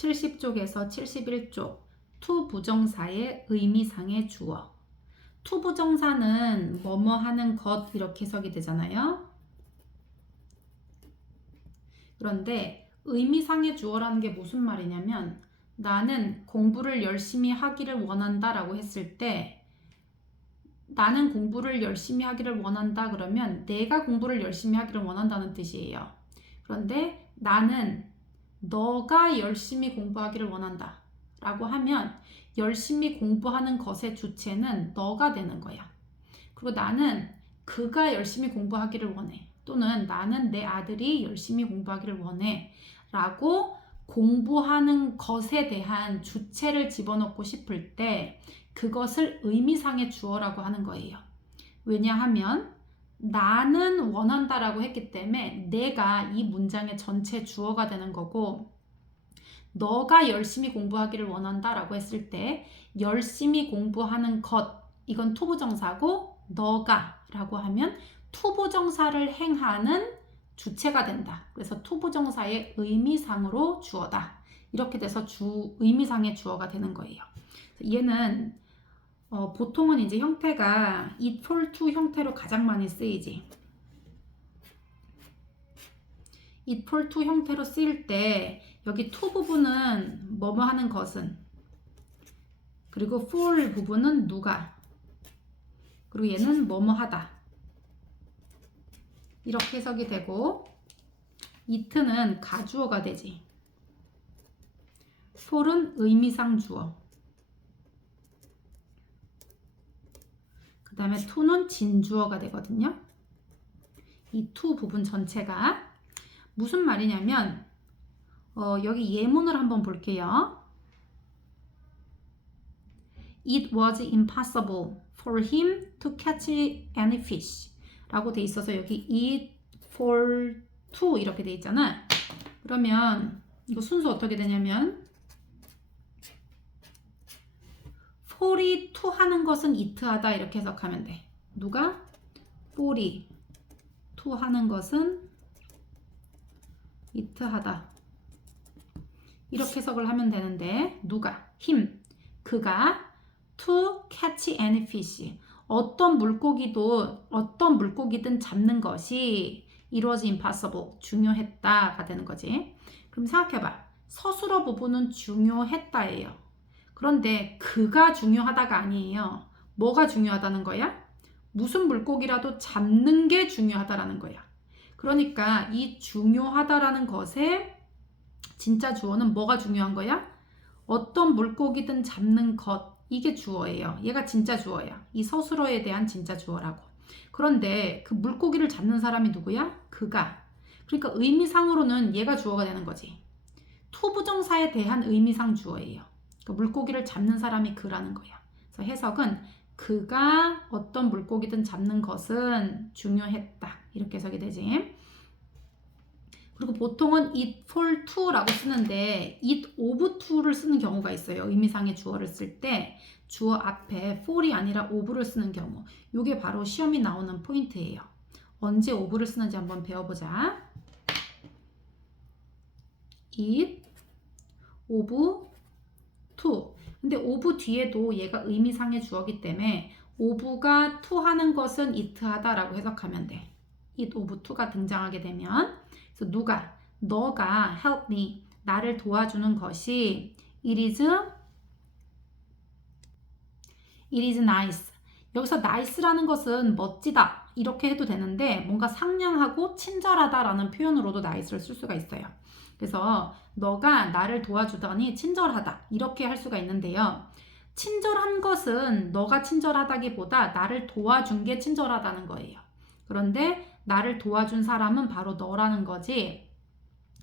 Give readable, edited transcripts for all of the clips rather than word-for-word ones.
70쪽에서 71쪽 to 부정사의 의미상의 주어. to 부정사는 뭐뭐 하는 것 이렇게 해석이 되잖아요. 그런데 의미상의 주어라는 게 무슨 말이냐면 나는 공부를 열심히 하기를 원한다 라고 했을 때 나는 공부를 열심히 하기를 원한다 그러면 내가 공부를 열심히 하기를 원한다는 뜻이에요. 그런데 나는 너가 열심히 공부하기를 원한다 라고 하면 열심히 공부하는 것의 주체는 너가 되는 거야. 그리고 나는 그가 열심히 공부하기를 원해. 또는 나는 내 아들이 열심히 공부하기를 원해 라고 공부하는 것에 대한 주체를 집어넣고 싶을 때 그것을 의미상의 주어라고 하는 거예요. 왜냐하면 나는 원한다라고 했기 때문에 내가 이 문장의 전체 주어가 되는 거고 너가 열심히 공부하기를 원한다라고 했을 때 열심히 공부하는 것 이건 투부정사고 너가 라고 하면 투부정사를 행하는 주체가 된다. 그래서 투부정사의 의미상으로 주어다. 이렇게 돼서 의미상의 주어가 되는 거예요. 얘는 보통은 이제 형태가 it for to 형태로 가장 많이 쓰이지. it for to 형태로 쓰일 때 여기 to 부분은 뭐뭐 하는 것은 그리고 for 부분은 누가 그리고 얘는 뭐뭐 하다 이렇게 해석이 되고 it는 가주어가 되지. for은 의미상 주어 그 다음에 to는 진주어가 되거든요. 이 to 부분 전체가 무슨 말이냐면 여기 예문을 한번 볼게요. It was impossible for him to catch any fish 라고 돼 있어서 여기 it for to 이렇게 돼 있잖아. 그러면 이거 순서 어떻게 되냐면 for이 to 하는 것은 it 하다 이렇게 해석하면 돼. 누가? for이 to 하는 것은 it 하다 이렇게 해석을 하면 되는데 누가? him 그가 to catch any fish 어떤 물고기든 잡는 것이 it was impossible 중요했다가 되는 거지. 그럼 생각해봐. 서술어 부분은 중요했다예요. 그런데 그가 중요하다가 아니에요. 뭐가 중요하다는 거야? 무슨 물고기라도 잡는 게 중요하다라는 거야. 그러니까 이 중요하다라는 것의 진짜 주어는 뭐가 중요한 거야? 어떤 물고기든 잡는 것 이게 주어예요. 얘가 진짜 주어야. 이 서술어에 대한 진짜 주어라고. 그런데 그 물고기를 잡는 사람이 누구야? 그가. 그러니까 의미상으로는 얘가 주어가 되는 거지. 투부정사에 대한 의미상 주어예요. 그러니까 물고기를 잡는 사람이 그라는 거야. 그래서 해석은 그가 어떤 물고기든 잡는 것은 중요했다. 이렇게 해석이 되지. 그리고 보통은 it for to라고 쓰는데 it of to를 쓰는 경우가 있어요. 의미상의 주어를 쓸 때 주어 앞에 for이 아니라 of를 쓰는 경우. 이게 바로 시험이 나오는 포인트예요. 언제 of를 쓰는지 한번 배워보자. it of to. 근데 of 뒤에도 얘가 의미상의 주어기 때문에 of가 to 하는 것은 it 하다라고 해석하면 돼. it of to가 등장하게 되면 그래서 누가 너가 help me 나를 도와주는 것이 it is nice. 여기서 nice라는 것은 멋지다 이렇게 해도 되는데 뭔가 상냥하고 친절하다라는 표현으로도 nice를 쓸 수가 있어요. 그래서 너가 나를 도와주다니 친절하다 이렇게 할 수가 있는데요. 친절한 것은 너가 친절하다기보다 나를 도와준 게 친절하다는 거예요. 그런데 나를 도와준 사람은 바로 너라는 거지.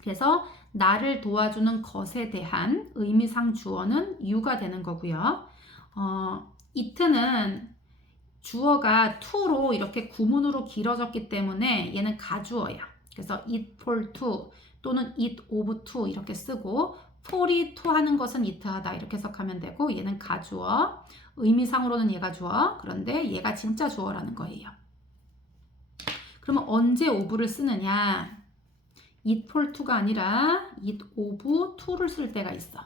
그래서 나를 도와주는 것에 대한 의미상 주어는 you가 되는 거고요. it는 주어가 to로 이렇게 구문으로 길어졌기 때문에 얘는 가주어야. 그래서 it for to 또는 it of to 이렇게 쓰고 for이 to 하는 것은 it 하다 이렇게 해석하면 되고 얘는 가주어. 의미상으로는 얘가 주어. 그런데 얘가 진짜 주어라는 거예요. 그러면 언제 of를 쓰느냐? it for to가 아니라 it of to를 쓸 때가 있어.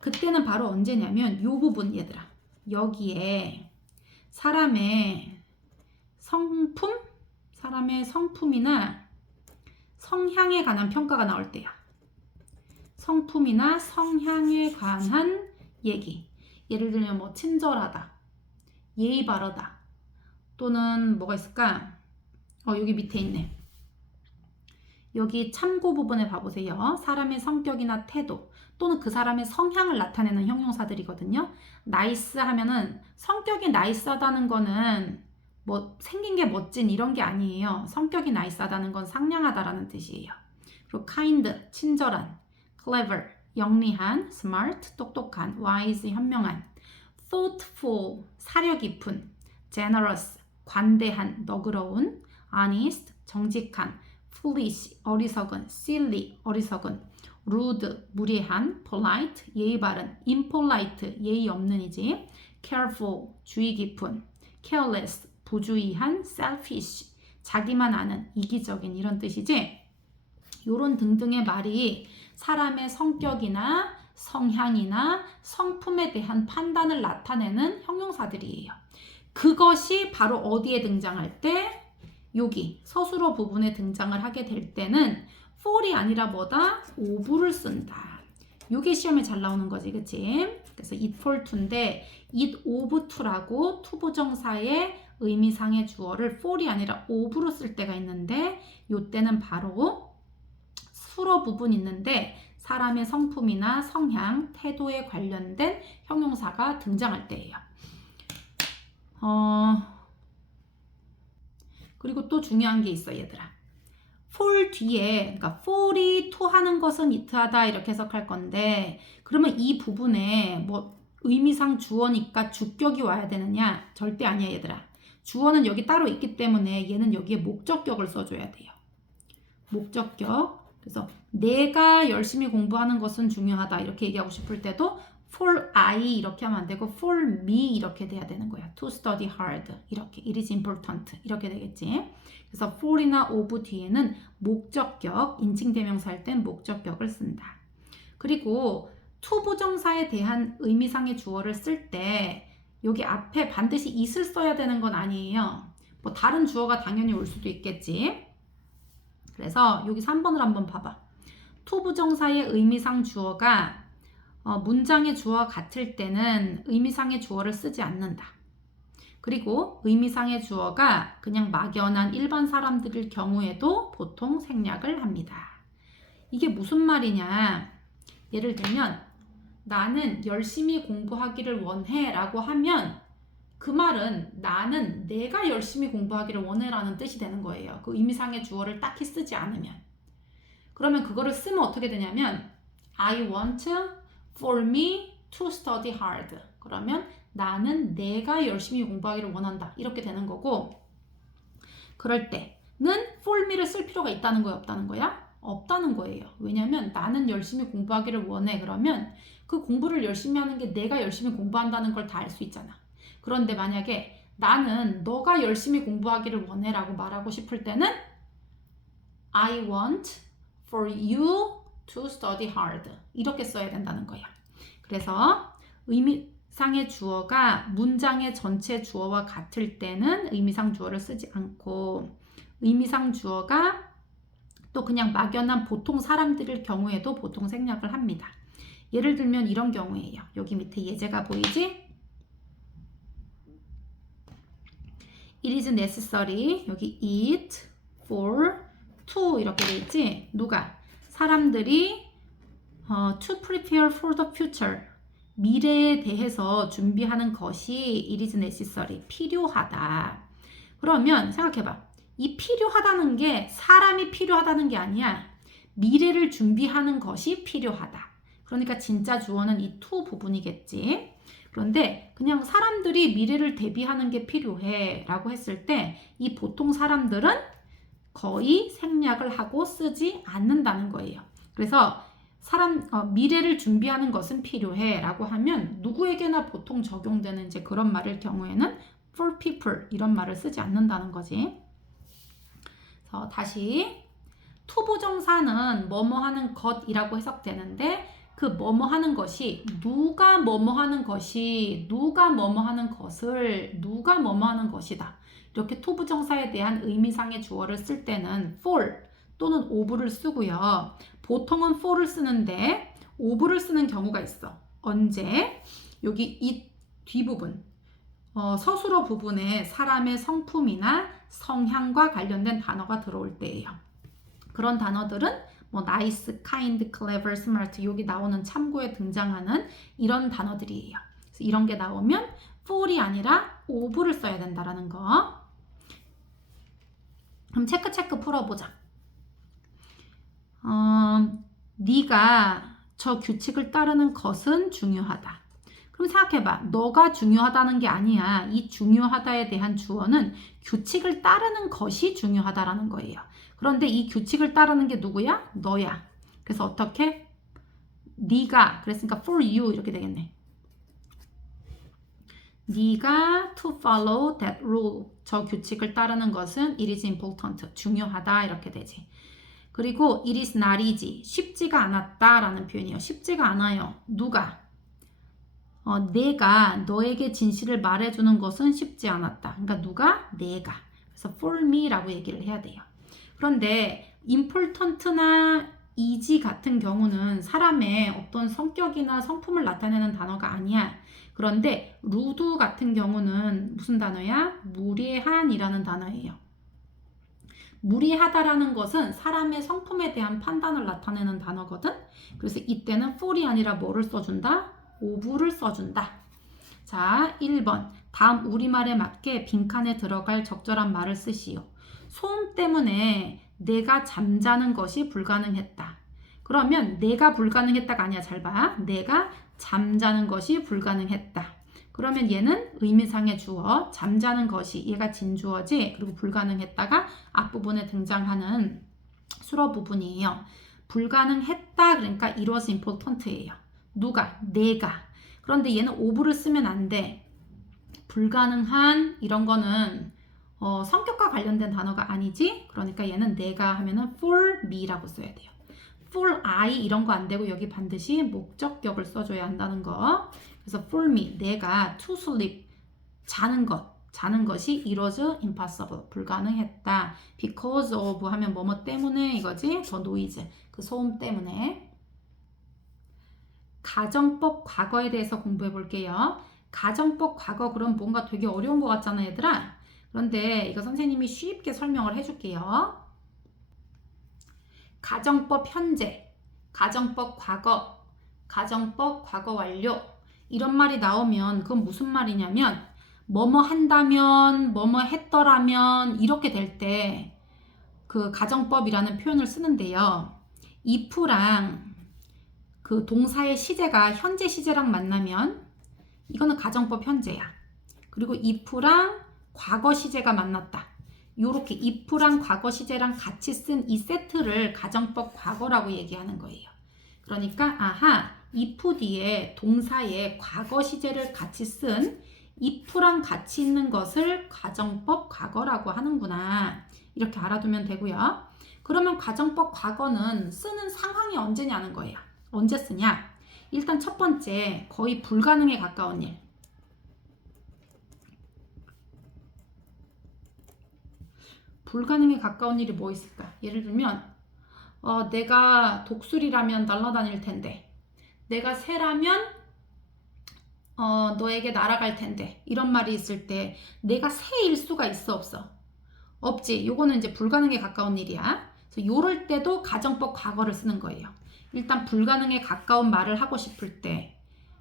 그때는 바로 언제냐면 요 부분 얘들아. 여기에 사람의 성품이나 성향에 관한 평가가 나올 때야. 성품이나 성향에 관한 얘기. 예를 들면 뭐 친절하다, 예의 바르다, 또는 뭐가 있을까? 여기 밑에 있네. 여기 참고 부분에 봐보세요. 사람의 성격이나 태도 또는 그 사람의 성향을 나타내는 형용사들이거든요. 나이스 하면은 성격이 나이스하다는 거는 뭐 생긴 게 멋진 이런 게 아니에요. 성격이 나이스하다는 건 상냥하다라는 뜻이에요. 그리고 kind, 친절한, clever, 영리한, smart, 똑똑한, wise, 현명한, thoughtful, 사려 깊은, generous, 관대한, 너그러운, honest, 정직한, foolish, 어리석은, silly, 어리석은, rude, 무례한, polite, 예의 바른, impolite, 예의 없는이지, careful, 주의 깊은, careless, 부주의한, selfish, 자기만 아는, 이기적인 이런 뜻이지. 요런 등등의 말이 사람의 성격이나 성향이나 성품에 대한 판단을 나타내는 형용사들이에요. 그것이 바로 어디에 등장할 때? 여기 서술어 부분에 등장을 하게 될 때는 for이 아니라 뭐다? of를 쓴다. 요게 시험에 잘 나오는 거지, 그치? 그래서 it for to인데 it of to라고 투부정사의 의미상의 주어를 for이 아니라 of로 쓸 때가 있는데 요때는 바로 수로 부분 있는데 사람의 성품이나 성향, 태도에 관련된 형용사가 등장할 때예요. 그리고 또 중요한 게 있어, 얘들아. for 뒤에, 그러니까 for이 to 하는 것은 it 하다 이렇게 해석할 건데 그러면 이 부분에 뭐 의미상 주어니까 주격이 와야 되느냐? 절대 아니야, 얘들아. 주어는 여기 따로 있기 때문에 얘는 여기에 목적격을 써줘야 돼요. 목적격. 그래서 내가 열심히 공부하는 것은 중요하다 이렇게 얘기하고 싶을 때도 for I 이렇게 하면 안 되고 for me 이렇게 돼야 되는 거야. To study hard 이렇게 it is important 이렇게 되겠지. 그래서 for이나 of 뒤에는 목적격, 인칭대명사일 땐 목적격을 쓴다. 그리고 to 부정사에 대한 의미상의 주어를 쓸 때 여기 앞에 반드시 it을 써야 되는 건 아니에요. 뭐 다른 주어가 당연히 올 수도 있겠지. 그래서 여기 3번을 한번 봐봐. to 부정사의 의미상 주어가 문장의 주어와 같을 때는 의미상의 주어를 쓰지 않는다. 그리고 의미상의 주어가 그냥 막연한 일반 사람들일 경우에도 보통 생략을 합니다. 이게 무슨 말이냐? 예를 들면 나는 열심히 공부하기를 원해 라고 하면 그 말은 나는 내가 열심히 공부하기를 원해 라는 뜻이 되는 거예요. 그 의미상의 주어를 딱히 쓰지 않으면. 그러면 그거를 쓰면 어떻게 되냐면 I want for me to study hard. 그러면 나는 내가 열심히 공부하기를 원한다. 이렇게 되는 거고 그럴 때는 for me를 쓸 필요가 있다는 거야? 없다는 거야? 없다는 거예요. 왜냐면 나는 열심히 공부하기를 원해. 그러면 그 공부를 열심히 하는 게 내가 열심히 공부한다는 걸 다 알 수 있잖아. 그런데 만약에 나는 너가 열심히 공부하기를 원해 라고 말하고 싶을 때는 I want for you to study hard 이렇게 써야 된다는 거야. 그래서 의미상의 주어가 문장의 전체 주어와 같을 때는 의미상 주어를 쓰지 않고 의미상 주어가 또 그냥 막연한 보통 사람들일 경우에도 보통 생략을 합니다. 예를 들면 이런 경우예요. 여기 밑에 예제가 보이지? It is necessary. 여기 it, for, to 이렇게 돼 있지? 누가? 사람들이 to prepare for the future. 미래에 대해서 준비하는 것이 it is necessary. 필요하다. 그러면 생각해봐. 이 필요하다는 게 사람이 필요하다는 게 아니야. 미래를 준비하는 것이 필요하다. 그러니까 진짜 주어는 이 to 부분이겠지. 그런데 그냥 사람들이 미래를 대비하는 게 필요해 라고 했을 때 이 보통 사람들은 거의 생략을 하고 쓰지 않는다는 거예요. 그래서 미래를 준비하는 것은 필요해 라고 하면 누구에게나 보통 적용되는 이제 그런 말일 경우에는 for people 이런 말을 쓰지 않는다는 거지. 그래서 다시 투부정사는 뭐뭐 하는 것이라고 해석되는데 그 뭐뭐 하는 것이 누가 뭐뭐 하는 것이 누가 뭐뭐 하는 것을 누가 뭐뭐 하는 것이다. 이렇게 투부정사에 대한 의미상의 주어를 쓸 때는 for 또는 of를 쓰고요. 보통은 for를 쓰는데 of를 쓰는 경우가 있어. 언제? 여기 이 뒷부분 서술어 부분에 사람의 성품이나 성향과 관련된 단어가 들어올 때예요. 그런 단어들은 뭐 nice, kind, clever, smart 여기 나오는 참고에 등장하는 이런 단어들이에요. 그래서 이런 게 나오면 for이 아니라 of를 써야 된다라는 거. 그럼 체크 풀어보자. 네가 저 규칙을 따르는 것은 중요하다. 그럼 생각해봐. 너가 중요하다는 게 아니야. 이 중요하다에 대한 주어는 규칙을 따르는 것이 중요하다라는 거예요. 그런데 이 규칙을 따르는 게 누구야? 너야. 그래서 어떻게? 네가 그랬으니까 for you 이렇게 되겠네. 네가 to follow that rule. 저 규칙을 따르는 것은 it is important. 중요하다 이렇게 되지. 그리고 it is not easy. 쉽지가 않았다라는 표현이에요. 쉽지가 않아요. 누가? 내가 너에게 진실을 말해주는 것은 쉽지 않았다. 그러니까 누가? 내가. 그래서 for me라고 얘기를 해야 돼요. 그런데 important나 easy 같은 경우는 사람의 어떤 성격이나 성품을 나타내는 단어가 아니야. 그런데 rude 같은 경우는 무슨 단어야? 무례한이라는 단어예요. 무리하다라는 것은 사람의 성품에 대한 판단을 나타내는 단어거든. 그래서 이때는 for이 아니라 뭐를 써준다? of를 써준다. 자, 1번. 다음 우리말에 맞게 빈칸에 들어갈 적절한 말을 쓰시오. 소음 때문에 내가 잠자는 것이 불가능했다. 그러면 내가 불가능했다가 아니야. 잘 봐. 내가 잠자는 것이 불가능했다. 그러면 얘는 의미상의 주어, 잠자는 것이 얘가 진주어지. 그리고 불가능했다가 앞부분에 등장하는 수로 부분이에요. 불가능했다 그러니까 it was important예요. 누가? 내가. 그런데 얘는 of를 쓰면 안 돼. 불가능한 이런 거는 성격과 관련된 단어가 아니지. 그러니까 얘는 내가 하면은 for me라고 써야 돼요. for I 이런 거 안 되고 여기 반드시 목적격을 써줘야 한다는 거. 그래서 for me 내가 to sleep 자는 것이 it was impossible 불가능했다. because of 하면 뭐뭐 때문에 이거지. the noise 그 소음 때문에. 가정법 과거에 대해서 공부해 볼게요. 가정법 과거 그럼 뭔가 되게 어려운 것 같잖아 얘들아. 그런데 이거 선생님이 쉽게 설명을 해줄게요. 가정법 현재, 가정법 과거, 가정법 과거 완료 이런 말이 나오면 그건 무슨 말이냐면 뭐뭐 한다면, 뭐뭐 했더라면 이렇게 될 때 그 가정법이라는 표현을 쓰는데요. if랑 그 동사의 시제가 현재 시제랑 만나면 이거는 가정법 현재야. 그리고 if랑 과거 시제가 만났다. 요렇게 if랑 과거 시제랑 같이 쓴 이 세트를 가정법 과거라고 얘기하는 거예요. 그러니까 아하, if 뒤에 동사의 과거 시제를 같이 쓴 if랑 같이 있는 것을 가정법 과거라고 하는구나. 이렇게 알아두면 되고요. 그러면 가정법 과거는 쓰는 상황이 언제냐는 거예요. 언제 쓰냐? 일단 첫 번째, 거의 불가능에 가까운 일. 불가능에 가까운 일이 뭐 있을까? 예를 들면 내가 독수리라면 날아다닐 텐데 내가 새라면 너에게 날아갈 텐데 이런 말이 있을 때 내가 새일 수가 있어 없어? 없지. 요거는 이제 불가능에 가까운 일이야. 그래서 요럴 때도 가정법 과거를 쓰는 거예요. 일단 불가능에 가까운 말을 하고 싶을 때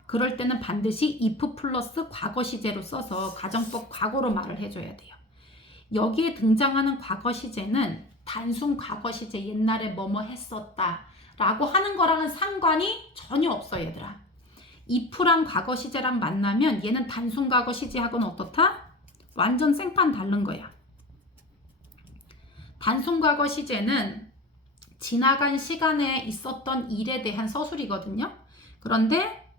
그럴 때는 반드시 if 플러스 과거 시제로 써서 가정법 과거로 말을 해줘야 돼요. 여기에 등장하는 과거 시제는 단순 과거 시제 옛날에 뭐뭐 했었다 라고 하는 거랑은 상관이 전혀 없어 얘들아. if랑 과거 시제랑 만나면 얘는 단순 과거 시제하고는 어떻다? 완전 생판 다른 거야. 단순 과거 시제는 지나간 시간에 있었던 일에 대한 서술이거든요. 그런데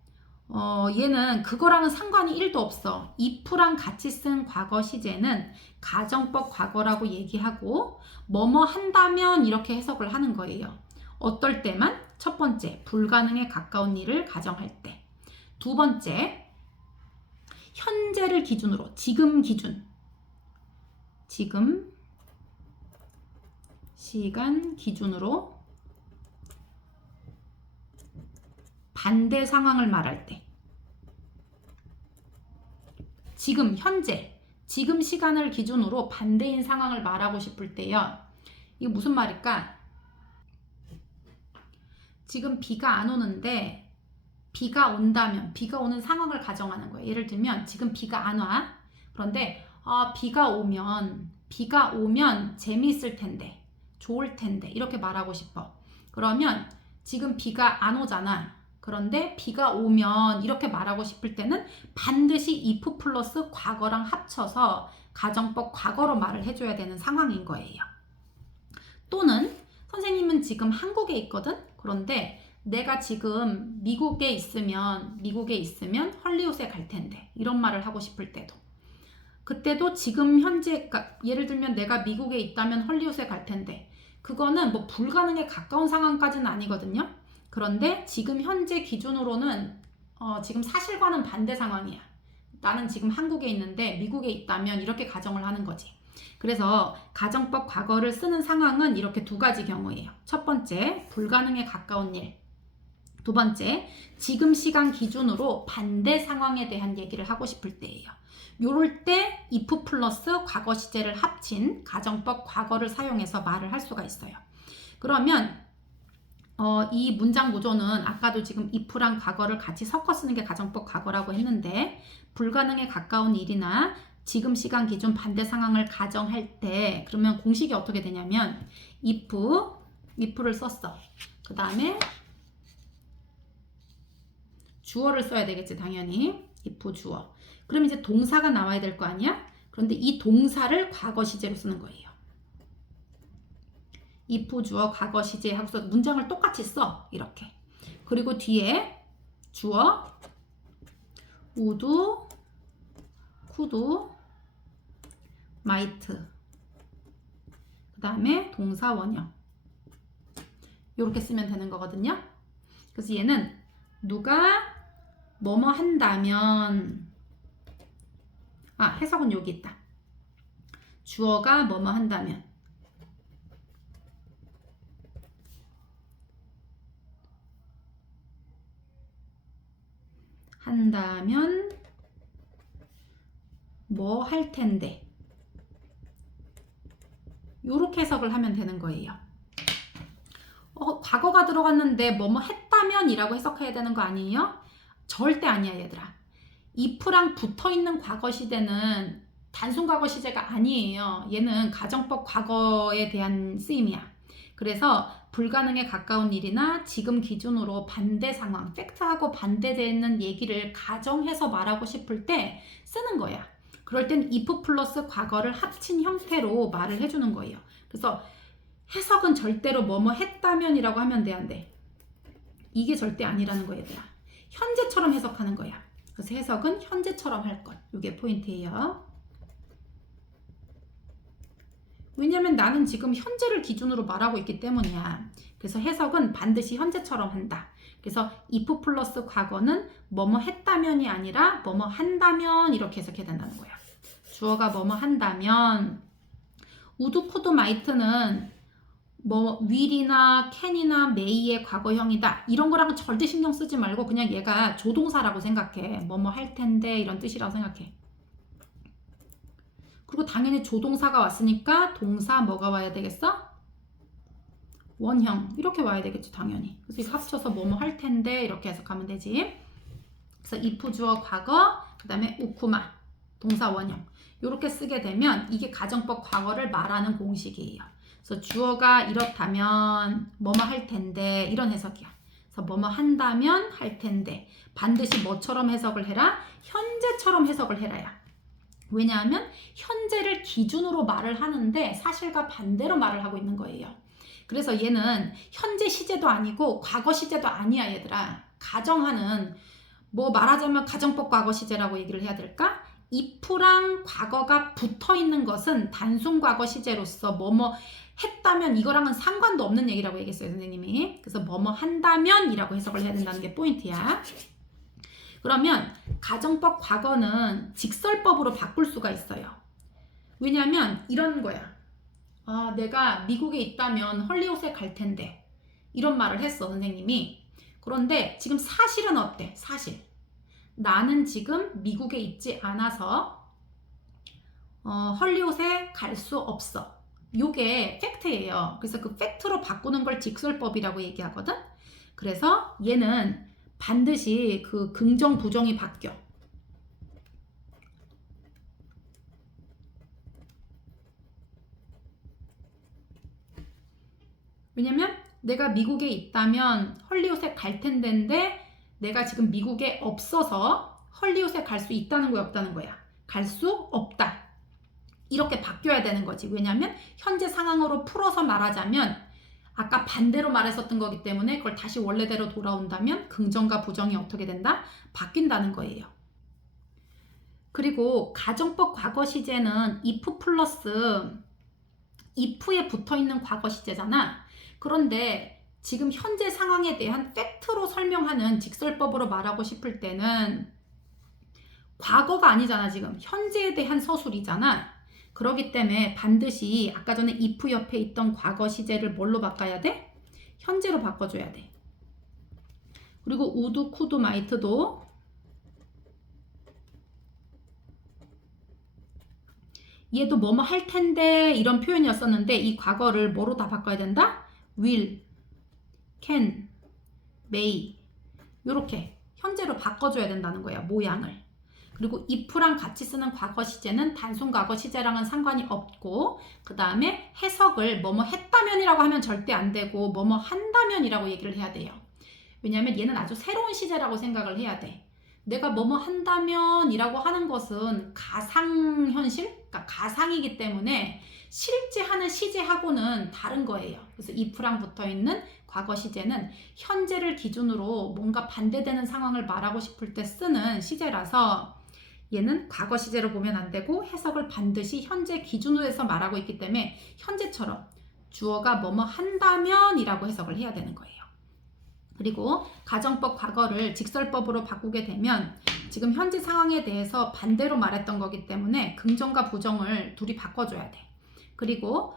얘는 그거랑은 상관이 1도 없어. if랑 같이 쓴 과거 시제는 가정법 과거라고 얘기하고 뭐뭐 한다면 이렇게 해석을 하는 거예요. 어떨 때만? 첫 번째, 불가능에 가까운 일을 가정할 때. 두 번째, 현재를 기준으로, 지금 기준. 지금 시간 기준으로 반대 상황을 말할 때. 지금, 현재, 지금 시간을 기준으로 반대인 상황을 말하고 싶을 때요. 이게 무슨 말일까? 지금 비가 안 오는데 비가 온다면, 비가 오는 상황을 가정하는 거예요. 예를 들면 지금 비가 안 와. 그런데 비가 오면 재미있을 텐데, 좋을 텐데 이렇게 말하고 싶어. 그러면 지금 비가 안 오잖아. 그런데 비가 오면 이렇게 말하고 싶을 때는 반드시 if 플러스 과거랑 합쳐서 가정법 과거로 말을 해줘야 되는 상황인 거예요. 또는 선생님은 지금 한국에 있거든? 그런데 내가 지금 미국에 있으면 헐리우드에 갈 텐데 이런 말을 하고 싶을 때도, 그때도 지금 현재, 그러니까 예를 들면 내가 미국에 있다면 헐리우드에 갈 텐데 그거는 뭐 불가능에 가까운 상황까지는 아니거든요. 그런데 지금 현재 기준으로는 지금 사실과는 반대 상황이야. 나는 지금 한국에 있는데 미국에 있다면 이렇게 가정을 하는 거지. 그래서 가정법 과거를 쓰는 상황은 이렇게 두 가지 경우예요. 첫 번째, 불가능에 가까운 일. 두 번째, 지금 시간 기준으로 반대 상황에 대한 얘기를 하고 싶을 때예요. 요럴 때 if 플러스 과거 시제를 합친 가정법 과거를 사용해서 말을 할 수가 있어요. 그러면 이 문장 구조는 아까도 지금 if랑 과거를 같이 섞어 쓰는 게 가정법 과거라고 했는데, 불가능에 가까운 일이나 지금 시간 기준 반대 상황을 가정할 때 그러면 공식이 어떻게 되냐면 if를 썼어. 그 다음에 주어를 써야 되겠지, 당연히. if 주어. 그럼 이제 동사가 나와야 될 거 아니야? 그런데 이 동사를 과거 시제로 쓰는 거예요. if 주어 과거 시제 하고서 문장을 똑같이 써. 이렇게. 그리고 뒤에 주어 would, could, might. 그 다음에 동사 원형. 이렇게 쓰면 되는 거거든요. 그래서 얘는 누가 뭐뭐 한다면, 해석은 여기 있다. 주어가 뭐뭐 한다면, 뭐 할 텐데, 요렇게 해석을 하면 되는 거예요. 과거가 들어갔는데 뭐뭐 했다면 이라고 해석해야 되는 거 아니에요? 절대 아니야, 얘들아. if랑 붙어있는 과거 시제는 단순 과거 시제가 아니에요. 얘는 가정법 과거에 대한 쓰임이야. 그래서 불가능에 가까운 일이나 지금 기준으로 반대 상황, 팩트하고 반대되는 얘기를 가정해서 말하고 싶을 때 쓰는 거야. 그럴 땐 if 플러스 과거를 합친 형태로 말을 해주는 거예요. 그래서 해석은 절대로 뭐뭐 했다면이라고 하면 돼, 안 돼? 이게 절대 아니라는 거야, 얘들아. 현재처럼 해석하는 거야. 그래서 해석은 현재처럼 할 것. 이게 포인트예요. 왜냐면 나는 지금 현재를 기준으로 말하고 있기 때문이야. 그래서 해석은 반드시 현재처럼 한다. 그래서 if 플러스 과거는 뭐뭐 했다면이 아니라 뭐뭐 한다면 이렇게 해석해야 된다는 거야. 주어가 뭐뭐 한다면, would, could, might는 뭐 will이나 can이나 may의 과거형이다. 이런 거랑은 절대 신경 쓰지 말고 그냥 얘가 조동사라고 생각해. 뭐뭐 할 텐데 이런 뜻이라고 생각해. 그리고 당연히 조동사가 왔으니까 동사 뭐가 와야 되겠어? 원형. 이렇게 와야 되겠죠, 당연히. 그래서 이거 합쳐서 뭐뭐 할 텐데 이렇게 해석하면 되지. 그래서 if 주어 과거, 그 다음에 우쿠마 동사 원형. 이렇게 쓰게 되면 이게 가정법 과거를 말하는 공식이에요. 그래서 주어가 이렇다면 뭐뭐 할 텐데 이런 해석이야. 그래서 뭐뭐 한다면 할 텐데 반드시 뭐처럼 해석을 해라? 현재처럼 해석을 해라야. 왜냐하면 현재를 기준으로 말을 하는데 사실과 반대로 말을 하고 있는 거예요. 그래서 얘는 현재 시제도 아니고 과거 시제도 아니야, 얘들아. 가정하는 뭐 말하자면 가정법 과거 시제라고 얘기를 해야 될까? if랑 과거가 붙어 있는 것은 단순 과거 시제로서 뭐뭐 했다면 이거랑은 상관도 없는 얘기라고 얘기했어요, 선생님이. 그래서 뭐뭐 한다면 이라고 해석을 해야 된다는 게 포인트야. 그러면 가정법 과거는 직설법으로 바꿀 수가 있어요. 왜냐면 이런 거야. 내가 미국에 있다면 헐리우드에 갈 텐데 이런 말을 했어, 선생님이. 그런데 지금 사실은 어때? 사실 나는 지금 미국에 있지 않아서 헐리우드에 갈 수 없어. 요게 팩트예요. 그래서 그 팩트로 바꾸는 걸 직설법이라고 얘기하거든. 그래서 얘는 반드시 그 긍정 부정이 바뀌어. 왜냐면 내가 미국에 있다면 헐리우드에 갈 텐데인데 내가 지금 미국에 없어서 헐리우드에 갈 수 있다는 거야, 없다는 거야? 갈 수 없다. 이렇게 바뀌어야 되는 거지. 왜냐면 현재 상황으로 풀어서 말하자면 아까 반대로 말했었던 거기 때문에 그걸 다시 원래대로 돌아온다면 긍정과 부정이 어떻게 된다? 바뀐다는 거예요. 그리고 가정법 과거 시제는 if 플러스 if에 붙어있는 과거 시제잖아. 그런데 지금 현재 상황에 대한 팩트로 설명하는 직설법으로 말하고 싶을 때는 과거가 아니잖아. 지금 현재에 대한 서술이잖아. 그렇기 때문에 반드시 아까 전에 if 옆에 있던 과거 시제를 뭘로 바꿔야 돼? 현재로 바꿔줘야 돼. 그리고 would, could, might도 얘도 뭐뭐 할 텐데 이런 표현이었었는데 이 과거를 뭐로 다 바꿔야 된다? will, can, may 이렇게 현재로 바꿔줘야 된다는 거야, 모양을. 그리고 if랑 같이 쓰는 과거 시제는 단순 과거 시제랑은 상관이 없고 그 다음에 해석을 뭐뭐 했다면이라고 하면 절대 안 되고 뭐뭐 한다면이라고 얘기를 해야 돼요. 왜냐하면 얘는 아주 새로운 시제라고 생각을 해야 돼. 내가 뭐뭐 한다면이라고 하는 것은 가상현실? 그러니까 가상이기 때문에 실제 하는 시제하고는 다른 거예요. 그래서 if랑 붙어있는 과거 시제는 현재를 기준으로 뭔가 반대되는 상황을 말하고 싶을 때 쓰는 시제라서 얘는 과거 시제로 보면 안 되고 해석을 반드시 현재 기준으로 해서 말하고 있기 때문에 현재처럼 주어가 뭐뭐 한다면 이라고 해석을 해야 되는 거예요. 그리고 가정법 과거를 직설법으로 바꾸게 되면 지금 현재 상황에 대해서 반대로 말했던 거기 때문에 긍정과 부정을 둘이 바꿔줘야 돼. 그리고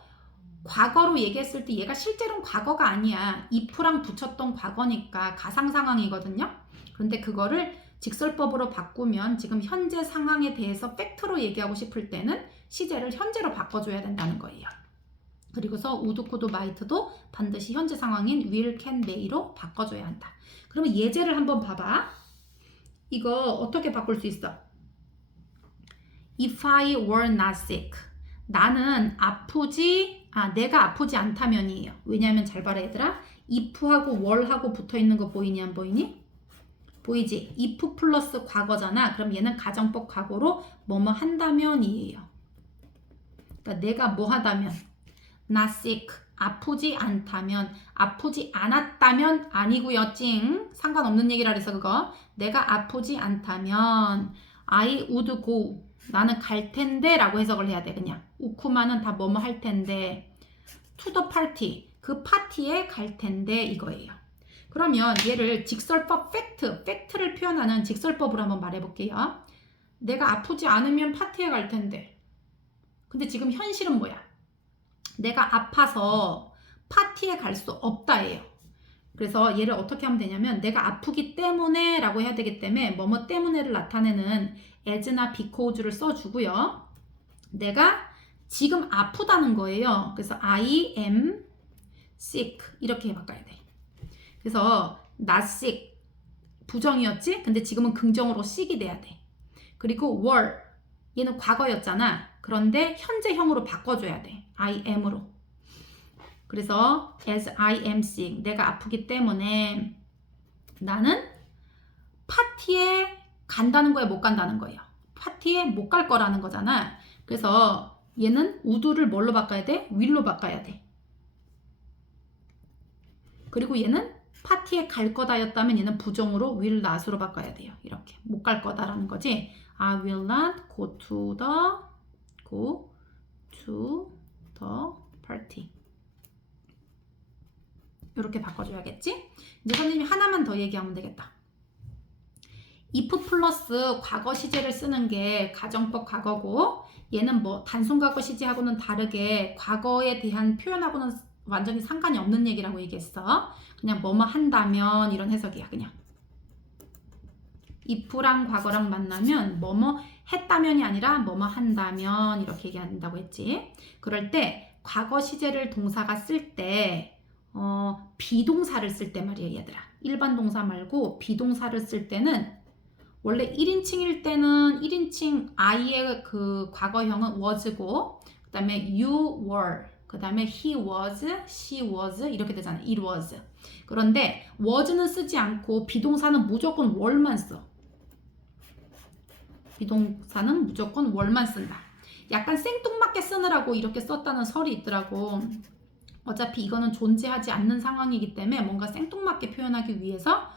과거로 얘기했을 때 얘가 실제로는 과거가 아니야. if랑 붙였던 과거니까 가상 상황이거든요. 그런데 그거를 직설법으로 바꾸면 지금 현재 상황에 대해서 팩트로 얘기하고 싶을 때는 시제를 현재로 바꿔줘야 된다는 거예요. 그리고서 would, could, might도 반드시 현재 상황인 will, can, may로 바꿔줘야 한다. 그러면 예제를 한번 봐봐. 이거 어떻게 바꿀 수 있어? If I were not sick. 나는 내가 아프지 않다면이에요. 왜냐하면 잘 봐라 얘들아. if하고 were하고 붙어있는 거 보이니 안 보이니? 보이지? if 플러스 과거잖아. 그럼 얘는 가정법 과거로 뭐뭐 한다면이에요. 그러니까 내가 뭐 하다면 not sick, 아프지 않다면, 아프지 않았다면 아니고요. 찡. 상관없는 얘기라 그래서 그거. 내가 아프지 않다면 I would go. 나는 갈 텐데 라고 해석을 해야 돼. 그냥 우쿠마는 다 뭐뭐 할 텐데 to the party. 그 파티에 갈 텐데 이거예요. 그러면 얘를 직설법 팩트를 표현하는 직설법으로 한번 말해볼게요. 내가 아프지 않으면 파티에 갈 텐데. 근데 지금 현실은 뭐야? 내가 아파서 파티에 갈 수 없다예요. 그래서 얘를 어떻게 하면 되냐면 내가 아프기 때문에 라고 해야 되기 때문에 뭐뭐 때문에를 나타내는 as나 because를 써주고요. 내가 지금 아프다는 거예요. 그래서 I am sick 이렇게 바꿔야 돼. 그래서 not sick 부정이었지? 근데 지금은 긍정으로 sick이 돼야 돼. 그리고 were 얘는 과거였잖아. 그런데 현재형으로 바꿔줘야 돼. I am으로. 그래서 as I am sick 내가 아프기 때문에 나는 파티에 간다는 거야, 못 간다는 거예요? 파티에 못 갈 거라는 거잖아. 그래서 얘는 would를 뭘로 바꿔야 돼? will로 바꿔야 돼. 그리고 얘는 파티에 갈 거다였다면 얘는 부정으로 will not으로 바꿔야 돼요. 이렇게 못 갈 거다라는 거지. I will not go to the party. 이렇게 바꿔줘야겠지? 이제 선생님이 하나만 더 얘기하면 되겠다. if 플러스 과거 시제를 쓰는 게 가정법 과거고, 얘는 뭐 단순 과거 시제하고는 다르게 과거에 대한 표현하고는 완전히 상관이 없는 얘기라고 얘기했어. 그냥 뭐뭐 한다면 이런 해석이야. 그냥 if랑 과거랑 만나면 뭐뭐 했다면이 아니라 뭐뭐 한다면 이렇게 얘기한다고 했지. 그럴 때 과거 시제를 동사가 쓸 때 비동사를 쓸 때 말이야 얘들아. 일반 동사 말고 비동사를 쓸 때는 원래 1인칭일 때는 1인칭 I의 그 과거형은 was고, 그 다음에 you were, 그 다음에 he was, she was 이렇게 되잖아. it was. 그런데 was는 쓰지 않고 비동사는 무조건 were만 써. 비동사는 무조건 were만 쓴다. 약간 생뚱맞게 쓰느라고 이렇게 썼다는 설이 있더라고. 어차피 이거는 존재하지 않는 상황이기 때문에 뭔가 생뚱맞게 표현하기 위해서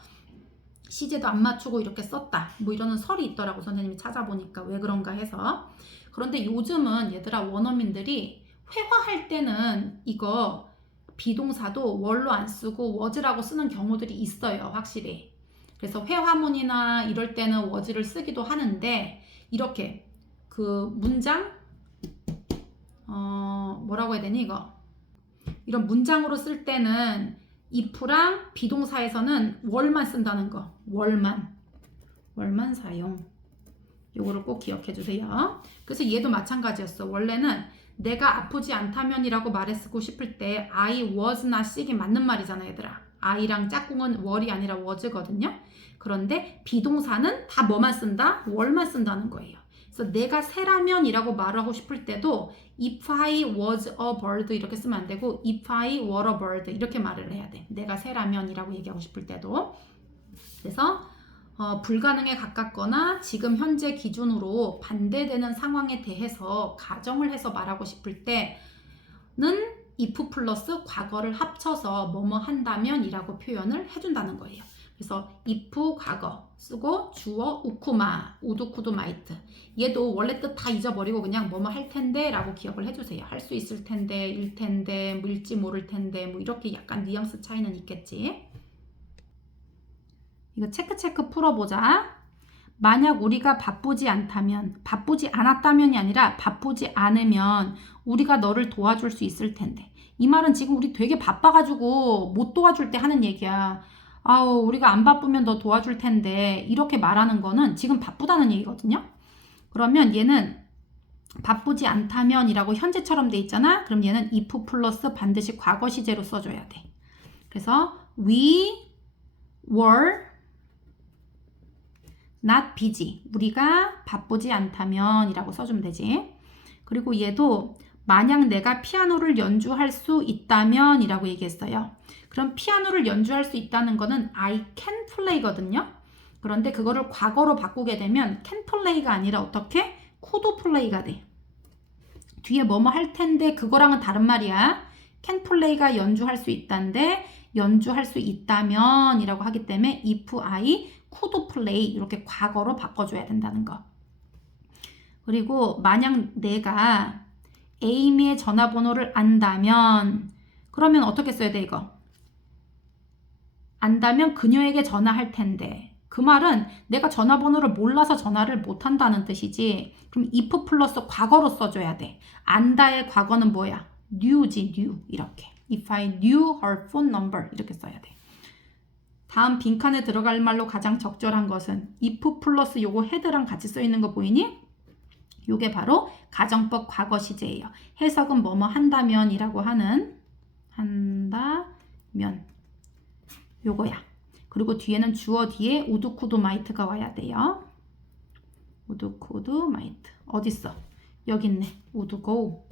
시제도 안 맞추고 이렇게 썼다. 뭐 이러는 설이 있더라고. 선생님이 찾아보니까 왜 그런가 해서. 그런데 요즘은 얘들아 원어민들이 회화할 때는 이거 비동사도 were로 안 쓰고 was라고 쓰는 경우들이 있어요. 확실히. 그래서 회화문이나 이럴 때는 was를 쓰기도 하는데 이렇게 그 문장 뭐라고 해야 되니 이거 이런 문장으로 쓸 때는 if랑 비동사에서는 were만 쓴다는 거. were만 사용. 요거를 꼭 기억해 주세요. 그래서 얘도 마찬가지였어. 원래는 내가 아프지 않다면이라고 말했고 싶을 때 I was not sick이 맞는 말이잖아 얘들아. I랑 짝꿍은 were이 아니라 was거든요. 그런데 비동사는 다 뭐만 쓴다? were만 쓴다는 거예요. 그래서 내가 새라면이라고 말하고 싶을 때도 if I was a bird 이렇게 쓰면 안 되고 if I were a bird 이렇게 말을 해야 돼. 내가 새라면이라고 얘기하고 싶을 때도. 그래서 불가능에 가깝거나 지금 현재 기준으로 반대되는 상황에 대해서 가정을 해서 말하고 싶을 때는 if 플러스 과거를 합쳐서 뭐뭐 한다면 이라고 표현을 해준다는 거예요. 그래서 if 과거 쓰고 주어 우쿠마 우두쿠두 마이트. 얘도 원래 뜻 다 잊어버리고 그냥 뭐뭐 할 텐데 라고 기억을 해주세요. 할 수 있을 텐데, 일 텐데, 뭐일지 모를 텐데 뭐 이렇게 약간 뉘앙스 차이는 있겠지. 이거 체크 풀어보자. 만약 우리가 바쁘지 않다면, 바쁘지 않았다면이 아니라 바쁘지 않으면 우리가 너를 도와줄 수 있을 텐데. 이 말은 지금 우리 되게 바빠가지고 못 도와줄 때 하는 얘기야. 아우 우리가 안 바쁘면 너 도와줄 텐데 이렇게 말하는 거는 지금 바쁘다는 얘기거든요. 그러면 얘는 바쁘지 않다면 이라고 현재처럼 돼 있잖아. 그럼 얘는 if 플러스 반드시 과거 시제로 써줘야 돼. 그래서 we were not busy. 우리가 바쁘지 않다면 이라고 써주면 되지. 그리고 얘도 만약 내가 피아노를 연주할 수 있다면 이라고 얘기했어요. 그럼 피아노를 연주할 수 있다는 거는 I can play거든요. 그런데 그거를 과거로 바꾸게 되면 can play가 아니라 어떻게? could play가 돼. 뒤에 뭐뭐 할 텐데 그거랑은 다른 말이야. can play가 연주할 수 있다는데 연주할 수 있다면 이라고 하기 때문에 if I could play 이렇게 과거로 바꿔줘야 된다는 거. 그리고 만약 내가 에이미의 전화번호를 안다면 그러면 어떻게 써야 돼 이거? 안다면 그녀에게 전화할 텐데 그 말은 내가 전화번호를 몰라서 전화를 못한다는 뜻이지. 그럼 if 플러스 과거로 써줘야 돼. 안다의 과거는 뭐야? knew지 knew 이렇게. If I knew her phone number 이렇게 써야 돼. 다음 빈칸에 들어갈 말로 가장 적절한 것은 if 플러스 요거 헤드랑 같이 써있는 거 보이니? 요게 바로 가정법 과거 시제예요. 해석은 뭐뭐 한다면 이라고 하는 한다면 요거야. 그리고 뒤에는 주어 뒤에 우드쿠드 마이트가 와야 돼요. 우드쿠드 마이트 어딨어? 여기 있네. 우드고